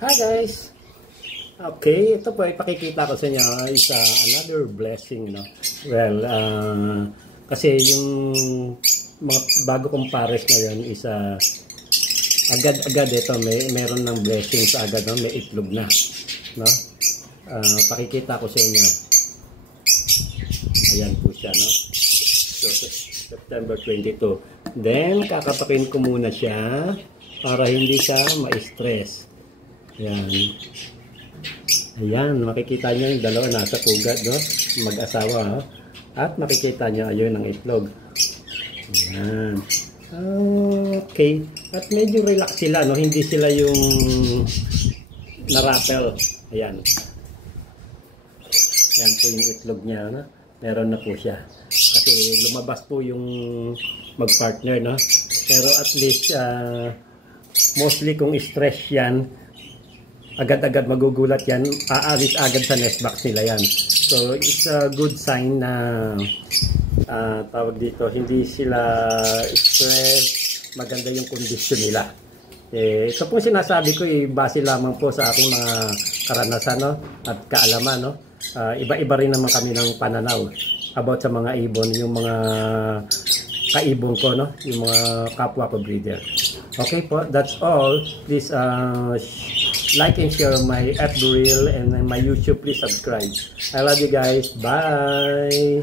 Hi guys! Okay, ito po ipakikita ko sa inyo is another blessing, no? Well, kasi yung mga bago kong pares ngayon is agad-agad ito meron ng blessings agad, no? May itlog na, no? Pakikita ko sa inyo. Ayan po siya, no? So, September 22. Then, kakapakin ko muna siya para hindi siya ma-stress. Ayan. Ayan, makikita nyo yung dalawa nasa pugad, no? Mag-asawa, ha? At makikita nyo, ayun ang itlog. Ayan. Okay. At medyo relax sila, no? Hindi sila yung na-rappel. Ayan. Ayan po yung itlog niya, no? Meron na po siya. Kasi lumabas po yung mag-partner, no? Pero at least, mostly kung stress yan, agad-agad magugulat yan, aalis agad sa nest box nila yan. So, it's a good sign na tawag dito, hindi sila stress, maganda yung kondisyon nila. Ito po sinasabi ko, base lamang po sa aking mga karanasan, no? At kaalaman, no? Iba-iba rin naman kami ng pananaw about sa mga ibon, yung mga kaibon ko, no? Yung mga kapwa ko breeder. Okay po, that's all. Please like and share my FB reel and my YouTube. Please subscribe. I love you guys. Bye.